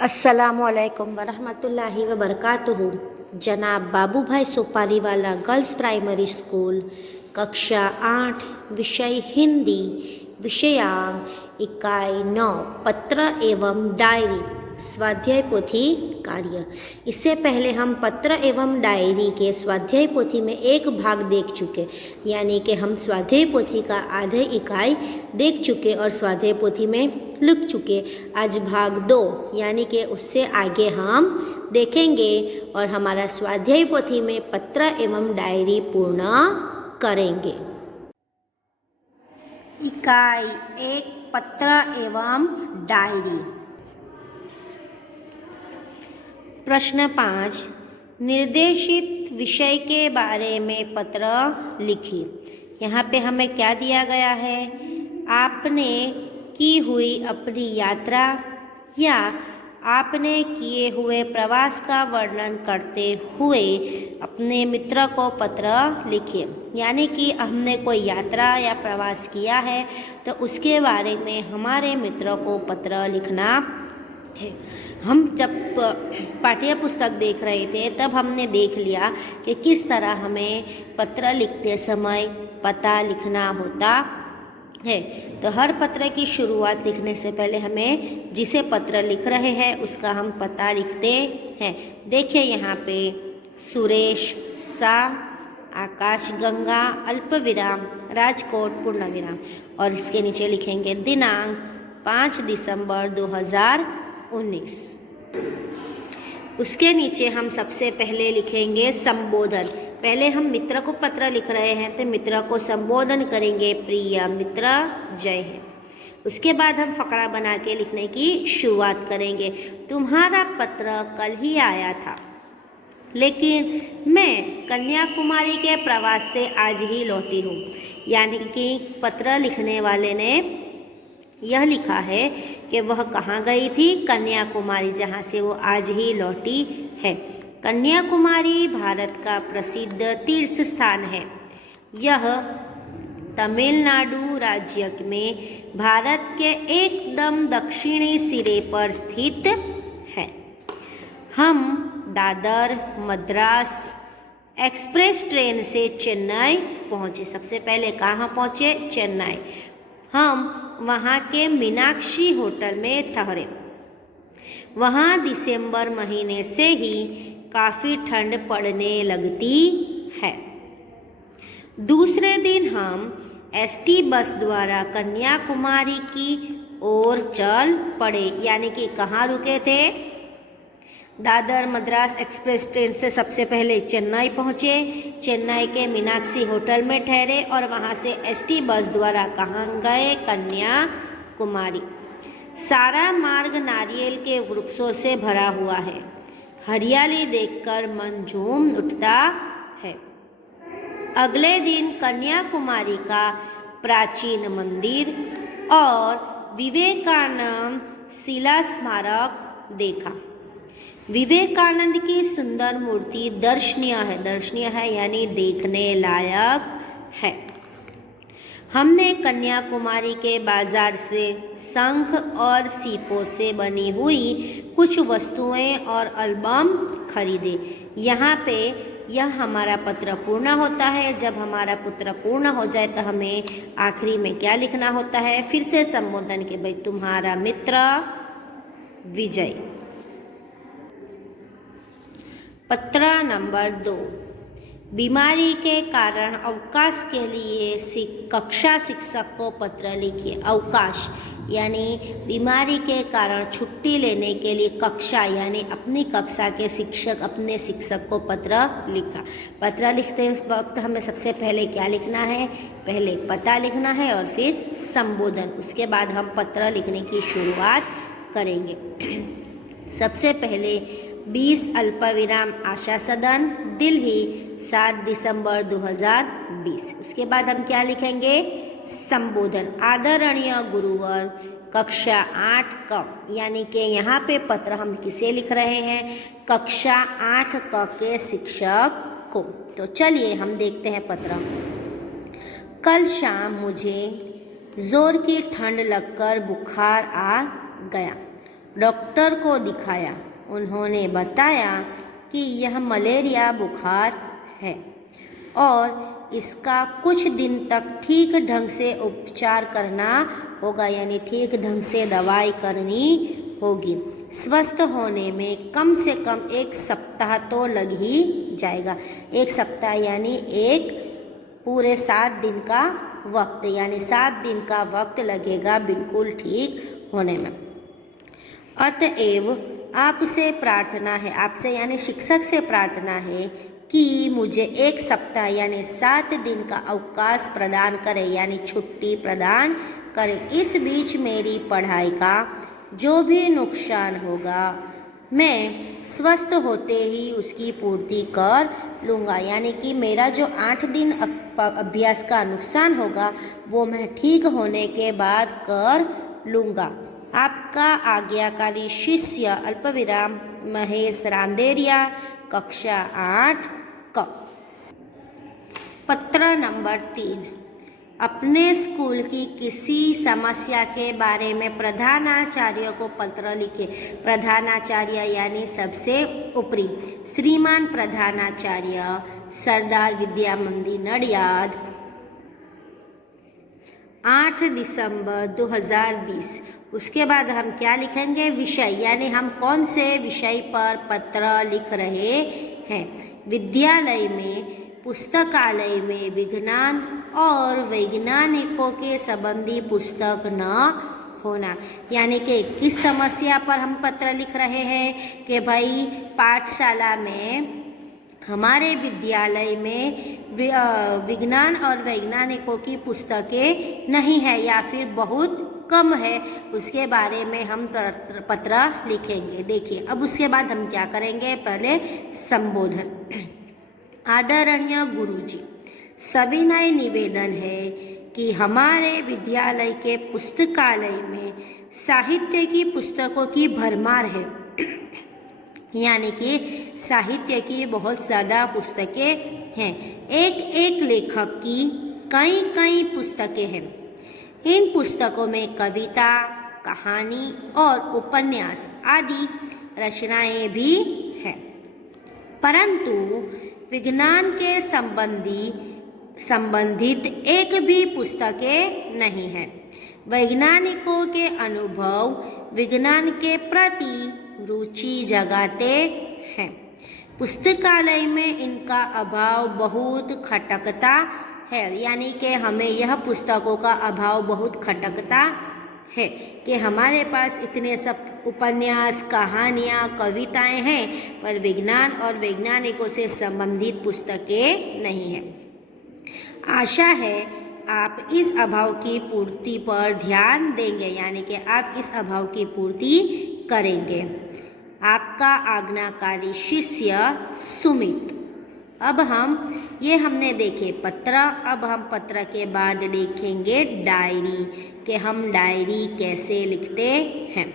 अस्सलामुअलैकुम वरहमतुल्लाहि वबरकातुहू। जनाब बाबूभाई सोपारीवाला गर्ल्स प्राइमरी स्कूल, कक्षा 8, विषय हिंदी, विषयांक इकाई 9, पत्र एवं डायरी, स्वाध्याय पोथी कार्य। इससे पहले हम पत्र एवं डायरी के स्वाध्याय पोथी में एक भाग देख चुके, यानी कि हम स्वाध्याय पोथी का आधे इकाई देख चुके और स्वाध्याय पोथी में लिख चुके। आज भाग 2 यानी कि उससे आगे हम देखेंगे और हमारा स्वाध्याय पोथी में पत्र एवं डायरी पूर्ण करेंगे। इकाई 1, पत्र एवं डायरी। प्रश्न 5, निर्देशित विषय के बारे में पत्र लिखिए। यहाँ पे हमें क्या दिया गया है? आपने की हुई अपनी यात्रा या आपने किए हुए प्रवास का वर्णन करते हुए अपने मित्र को पत्र लिखिए। यानी कि हमने कोई यात्रा या प्रवास किया है तो उसके बारे में हमारे मित्र को पत्र लिखना है। हम जब पाठ्य पुस्तक देख रहे थे तब हमने देख लिया कि किस तरह हमें पत्र लिखते समय पता लिखना होता है। तो हर पत्र की शुरुआत लिखने से पहले हमें जिसे पत्र लिख रहे हैं उसका हम पता लिखते हैं। देखिए यहाँ पे सुरेश सा, आकाश गंगा, अल्प विराम, राजकोट पूर्ण विराम, और इसके नीचे लिखेंगे दिनांक 5 दिसंबर 2019। उसके नीचे हम सबसे पहले लिखेंगे संबोधन। पहले हम मित्र को पत्र लिख रहे हैं तो मित्र को संबोधन करेंगे, प्रिय मित्र जय है। उसके बाद हम फकरा बना के लिखने की शुरुआत करेंगे। तुम्हारा पत्र कल ही आया था, लेकिन मैं कन्याकुमारी के प्रवास से आज ही लौटी हूँ। यानी कि पत्र लिखने वाले ने यह लिखा है कि वह कहाँ गई थी? कन्याकुमारी, जहाँ से वो आज ही लौटी है। कन्याकुमारी भारत का प्रसिद्ध तीर्थ स्थान है। यह तमिलनाडु राज्य में भारत के एकदम दक्षिणी सिरे पर स्थित है। हम दादर मद्रास एक्सप्रेस ट्रेन से चेन्नई पहुँचे। सबसे पहले कहाँ पहुँचे? चेन्नई। हम वहाँ के मीनाक्षी होटल में ठहरे। वहाँ दिसंबर महीने से ही काफ़ी ठंड पड़ने लगती है। दूसरे दिन हम एसटी बस द्वारा कन्याकुमारी की ओर चल पड़े। यानी कि कहाँ रुके थे? दादर मद्रास एक्सप्रेस ट्रेन से सबसे पहले चेन्नई पहुँचे, चेन्नई के मीनाक्षी होटल में ठहरे और वहाँ से एसटी बस द्वारा कहाँ गए? कन्याकुमारी। सारा मार्ग नारियल के वृक्षों से भरा हुआ है। हरियाली देखकर मन झूम उठता है। अगले दिन कन्याकुमारी का प्राचीन मंदिर और विवेकानंद शिला स्मारक देखा। विवेकानंद की सुंदर मूर्ति दर्शनीय है। दर्शनीय है यानी देखने लायक है। हमने कन्याकुमारी के बाजार से शंख और सीपों से बनी हुई कुछ वस्तुएं और एल्बम खरीदे। यहाँ पे यह हमारा पत्र पूर्ण होता है। जब हमारा पत्र पूर्ण हो जाए तो हमें आखिरी में क्या लिखना होता है? फिर से संबोधन के भाई तुम्हारा मित्र विजय। पत्र नंबर 2, बीमारी के कारण अवकाश के लिए कक्षा शिक्षक को पत्र लिखिए। अवकाश यानी बीमारी के कारण छुट्टी लेने के लिए कक्षा यानी अपनी कक्षा के शिक्षक अपने शिक्षक को पत्र लिखा। पत्र लिखते वक्त हमें सबसे पहले क्या लिखना है? पहले पता लिखना है और फिर संबोधन। उसके बाद हम पत्र लिखने की शुरुआत करेंगे। सबसे पहले 20 अल्पविराम आशा सदन, दिल्ली 7 दिसंबर 2020। उसके बाद हम क्या लिखेंगे? संबोधन। आदरणीय गुरुवर कक्षा 8 क, यानी कि यहाँ पे पत्र हम किसे लिख रहे हैं? कक्षा 8 क के शिक्षक को। तो चलिए हम देखते हैं पत्र। कल शाम मुझे जोर की ठंड लगकर बुखार आ गया। डॉक्टर को दिखाया। उन्होंने बताया कि यह मलेरिया बुखार है और इसका कुछ दिन तक ठीक ढंग से उपचार करना होगा, यानी ठीक ढंग से दवाई करनी होगी। स्वस्थ होने में कम से कम 1 सप्ताह तो लग ही जाएगा। 1 सप्ताह यानी एक पूरे 7 दिन का वक्त, यानी 7 दिन का वक्त लगेगा बिल्कुल ठीक होने में। अतएव आपसे प्रार्थना है, आपसे यानी शिक्षक से प्रार्थना है कि मुझे 1 सप्ताह यानी 7 दिन का अवकाश प्रदान करें, यानी छुट्टी प्रदान करें। इस बीच मेरी पढ़ाई का जो भी नुकसान होगा मैं स्वस्थ होते ही उसकी पूर्ति कर लूँगा, यानी कि मेरा जो 8 दिन अभ्यास का नुकसान होगा वो मैं ठीक होने के बाद कर लूँगा। आपका आज्ञाकारी शिष्य अल्पविराम महेश रांदेरिया, कक्षा 8 क। पत्र नंबर 3। अपने स्कूल की किसी समस्या के बारे में प्रधानाचार्य को पत्र लिखे। प्रधानाचार्य यानी सबसे ऊपरी। श्रीमान प्रधानाचार्य, सरदार विद्या मंदिर नडियाद, 8 दिसंबर 2020। उसके बाद हम क्या लिखेंगे? विषय, यानी हम कौन से विषय पर पत्र लिख रहे हैं। विद्यालय में, पुस्तकालय में विज्ञान और वैज्ञानिकों के संबंधी पुस्तक न होना, यानी कि किस समस्या पर हम पत्र लिख रहे हैं कि भाई पाठशाला में, हमारे विद्यालय में विज्ञान और वैज्ञानिकों की पुस्तकें नहीं है या फिर बहुत कम है, उसके बारे में हम पत्र लिखेंगे। देखिए अब उसके बाद हम क्या करेंगे, पहले संबोधन। आदरणीय गुरुजी, सविनय निवेदन है कि हमारे विद्यालय के पुस्तकालय में साहित्य की पुस्तकों की भरमार है, यानी कि साहित्य की बहुत ज़्यादा पुस्तकें हैं। एक एक लेखक की कई कई पुस्तकें हैं। इन पुस्तकों में कविता, कहानी और उपन्यास आदि रचनाएं भी हैं, परंतु विज्ञान के संबंधित एक भी पुस्तकें नहीं है। वैज्ञानिकों के अनुभव विज्ञान के प्रति रुचि जगाते हैं। पुस्तकालय में इनका अभाव बहुत खटकता है, यानी कि हमें यह पुस्तकों का अभाव बहुत खटकता है कि हमारे पास इतने सब उपन्यास, कहानियाँ, कविताएं हैं, पर विज्ञान और वैज्ञानिकों से संबंधित पुस्तकें नहीं हैं। आशा है आप इस अभाव की पूर्ति पर ध्यान देंगे, यानी कि आप इस अभाव की पूर्ति करेंगे। आपका आज्ञाकारी शिष्य सुमित। अब हमने देखे पत्र, अब हम पत्र के बाद देखेंगे डायरी, कि हम डायरी कैसे लिखते हैं।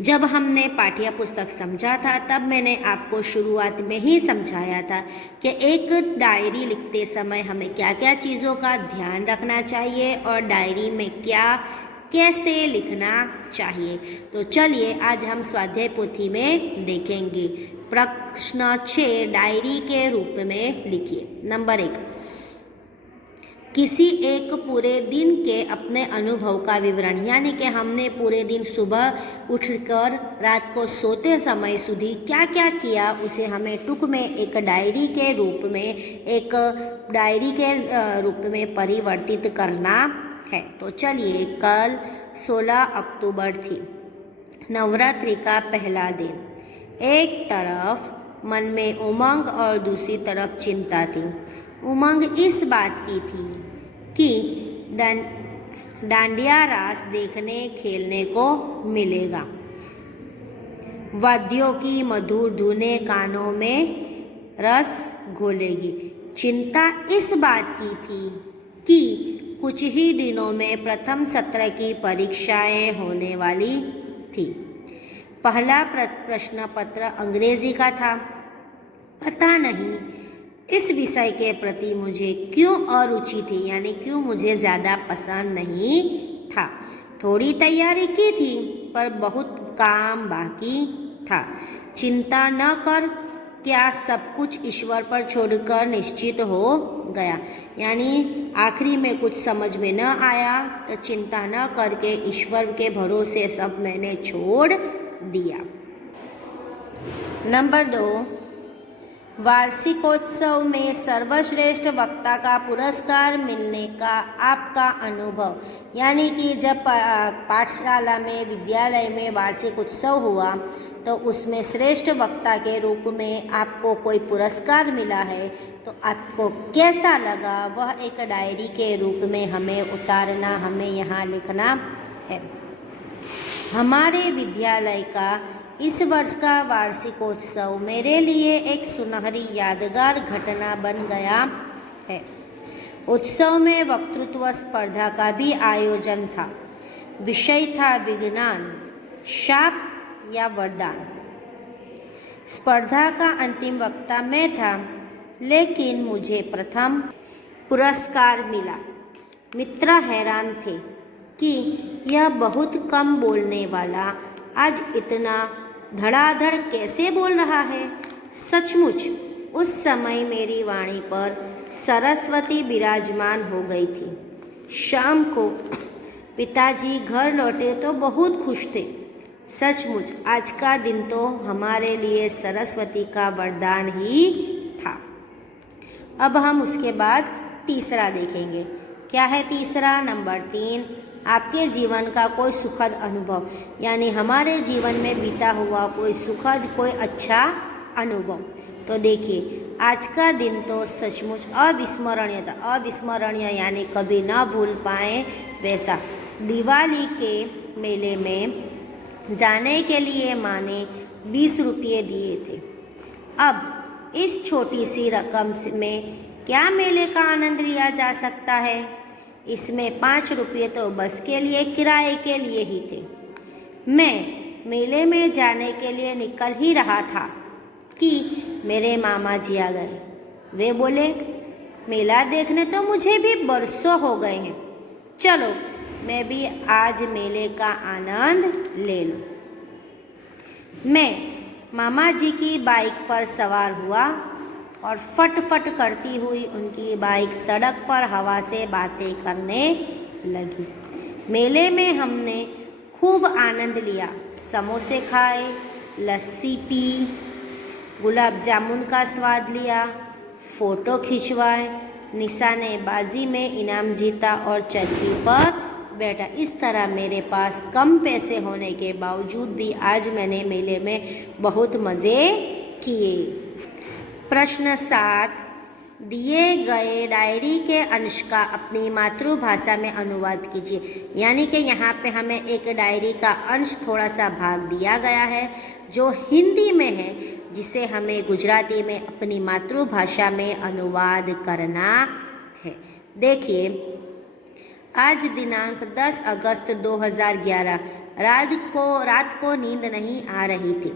जब हमने पाठ्य पुस्तक समझा था तब मैंने आपको शुरुआत में ही समझाया था कि एक डायरी लिखते समय हमें क्या क्या चीज़ों का ध्यान रखना चाहिए और डायरी में क्या कैसे लिखना चाहिए। तो चलिए आज हम स्वाध्याय पोथी में देखेंगे। प्रश्न 6 डायरी के रूप में लिखिए। नंबर 1, किसी एक पूरे दिन के अपने अनुभव का विवरण, यानी कि हमने पूरे दिन सुबह उठकर रात को सोते समय सुधी क्या क्या किया उसे हमें टुक में एक डायरी के रूप में परिवर्तित करना है। तो चलिए, कल 16 अक्टूबर थी, नवरात्रि का पहला दिन। एक तरफ मन में उमंग और दूसरी तरफ चिंता थी। उमंग इस बात की थी कि डांडिया रास देखने खेलने को मिलेगा, वाद्यों की मधुर धुनें कानों में रस घोलेगी। चिंता इस बात की थी कि कुछ ही दिनों में प्रथम सत्र की परीक्षाएं होने वाली थी। पहला प्रश्न पत्र अंग्रेजी का था। पता नहीं इस विषय के प्रति मुझे क्यों अरुचि थी, यानी क्यों मुझे ज़्यादा पसंद नहीं था। थोड़ी तैयारी की थी पर बहुत काम बाकी था। चिंता न कर, क्या सब कुछ ईश्वर पर छोड़कर निश्चित हो गया। यानी आखिरी में कुछ समझ में न आया तो चिंता न करके ईश्वर के भरोसे सब मैंने छोड़ दिया। नंबर 2, वार्षिकोत्सव में सर्वश्रेष्ठ वक्ता का पुरस्कार मिलने का आपका अनुभव। यानी कि जब पाठशाला में, विद्यालय में वार्षिक उत्सव हुआ तो उसमें श्रेष्ठ वक्ता के रूप में आपको कोई पुरस्कार मिला है तो आपको कैसा लगा, वह एक डायरी के रूप में हमें उतारना, हमें यहाँ लिखना है। हमारे विद्यालय का इस वर्ष का वार्षिकोत्सव मेरे लिए एक सुनहरी यादगार घटना बन गया है। उत्सव में वक्तृत्व स्पर्धा का भी आयोजन था। विषय था विज्ञान, शाप या वरदान। स्पर्धा का अंतिम वक्ता मैं था, लेकिन मुझे प्रथम पुरस्कार मिला। मित्र हैरान थे कि यह बहुत कम बोलने वाला आज इतना धड़ाधड़ कैसे बोल रहा है। सचमुच उस समय मेरी वाणी पर सरस्वती विराजमान हो गई थी। शाम को पिताजी घर लौटे तो बहुत खुश थे। सचमुच आज का दिन तो हमारे लिए सरस्वती का वरदान ही था। अब हम उसके बाद तीसरा देखेंगे। क्या है तीसरा? नंबर 3, आपके जीवन का कोई सुखद अनुभव। यानी हमारे जीवन में बीता हुआ कोई सुखद, कोई अच्छा अनुभव। तो देखिए, आज का दिन तो सचमुच अविस्मरणीय था। अविस्मरणीय यानी कभी ना भूल पाए वैसा। दिवाली के मेले में जाने के लिए माँ ने 20 रुपये दिए थे। अब इस छोटी सी रकम में क्या मेले का आनंद लिया जा सकता है? इसमें 5 रुपये तो बस के लिए, किराए के लिए ही थे। मैं मेले में जाने के लिए निकल ही रहा था कि मेरे मामा जी आ गए। वे बोले, मेला देखने तो मुझे भी बरसों हो गए हैं, चलो मैं भी आज मेले का आनंद ले लूं। मैं मामा जी की बाइक पर सवार हुआ और फट करती हुई उनकी बाइक सड़क पर हवा से बातें करने लगी। मेले में हमने खूब आनंद लिया। समोसे खाए, लस्सी पी, गुलाब जामुन का स्वाद लिया, फ़ोटो खिंचवाए, निशानेबाजी में इनाम जीता और चरखी पर बैठा। इस तरह मेरे पास कम पैसे होने के बावजूद भी आज मैंने मेले में बहुत मज़े किए। प्रश्न 7, दिए गए डायरी के अंश का अपनी मातृभाषा में अनुवाद कीजिए। यानी कि यहाँ पे हमें एक डायरी का अंश, थोड़ा सा भाग दिया गया है जो हिंदी में है, जिसे हमें गुजराती में अपनी मातृभाषा में अनुवाद करना है। देखिए, आज दिनांक 10 अगस्त 2011 रात को नींद नहीं आ रही थी,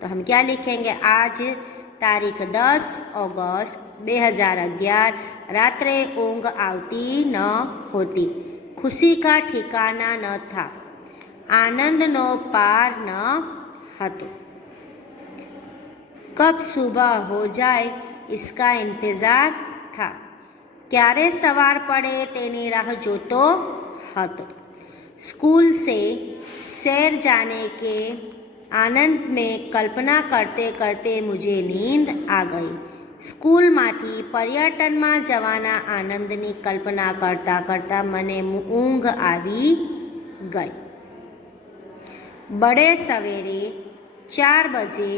तो हम क्या लिखेंगे? आज तारीख 10 ऑगस्ट 2011 रात्रे ऊँग आवती न होती, खुशी का ठिकाना न था, आनंद नो पार न હતો। कब सुबह हो जाए इसका इंतज़ार था, क्यारे सवार पड़े तेनी राह जोतो હતો। स्कूल से सैर जाने के आनंद में कल्पना करते करते मुझे नींद आ गई। स्कूलमांथी पर्यटનમાં જવાના આનંદની કલ્પના કરતા કરતા મને ઊંઘ આવી गई। बड़े सवेरे 4 बजे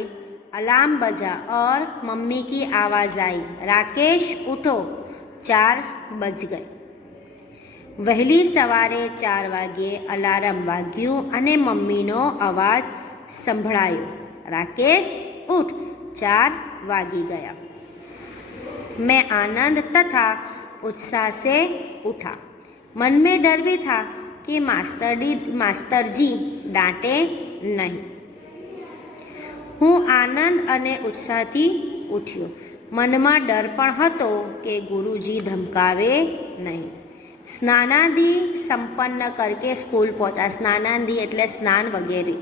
अलार्म बजा और मम्मी की आवाज़ आई, राकेश उठो। 4 बज गए। वहेली सवारे 4 वागे अलार्म वाग्યું અને મમ્મીનો અવાજ संभळायो, राकेश उठ। 4 वागी गया। मैं आनंद तथा उत्साह से उठा। मन में डर भी था कि मास्टर जी डांटे नहीं। हूँ आनंद अने उत्साहथी उठ्यो। मनमा डर पण हतो कि गुरुजी धमकावे नहीं। स्नानादि संपन्न करके स्कूल पहुँचा। स्नानादि एटले स्नान वगैरह।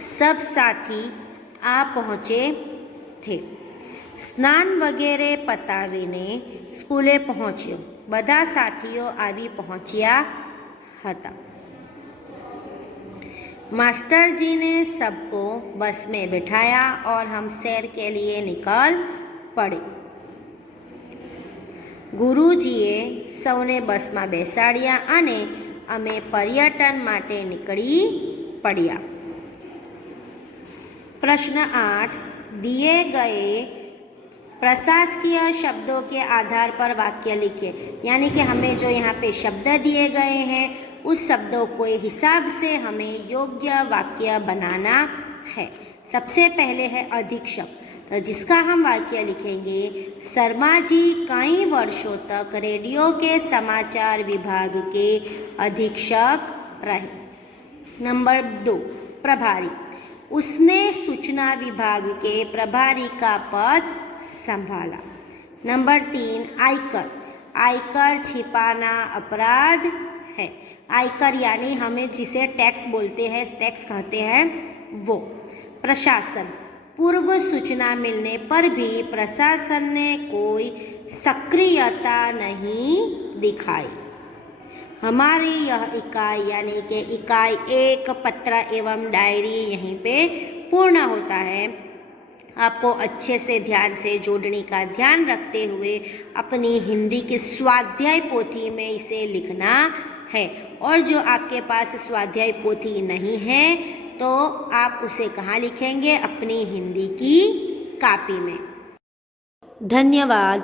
सब साथी आ पહોંચે थे। સ્નાન વગેરે પતાવીને સ્કૂલે પહોંચ્યો। બધા સાથીઓ આવી પહોંચ્યા હતા। मास्टर जी ने सबको बस में बिठाया और हम सैर के लिए निकल पड़े। गुरुजीए सौने बस में बेसाड्या अने अमे पर्यटन माटे निकली पड्या। प्रश्न 8, दिए गए प्रशासकीय शब्दों के आधार पर वाक्य लिखिए। यानी कि हमें जो यहाँ पे शब्द दिए गए हैं उस शब्दों के हिसाब से हमें योग्य वाक्य बनाना है। सबसे पहले है अधीक्षक, तो जिसका हम वाक्य लिखेंगे, शर्मा जी कई वर्षों तक रेडियो के समाचार विभाग के अधीक्षक रहे। नंबर 2, प्रभारी, उसने सूचना विभाग के प्रभारी का पद संभाला। नंबर 3, आयकर, आयकर छिपाना अपराध है। आयकर यानी हमें जिसे टैक्स बोलते हैं, टैक्स कहते हैं वो। प्रशासन, पूर्व सूचना मिलने पर भी प्रशासन ने कोई सक्रियता नहीं दिखाई। हमारी यह इकाई यानी कि इकाई 1 पत्र एवं डायरी यहीं पे पूर्ण होता है। आपको अच्छे से ध्यान से जोड़ने का ध्यान रखते हुए अपनी हिंदी की स्वाध्याय पोथी में इसे लिखना है। और जो आपके पास स्वाध्याय पोथी नहीं है तो आप उसे कहाँ लिखेंगे? अपनी हिंदी की कॉपी में। धन्यवाद।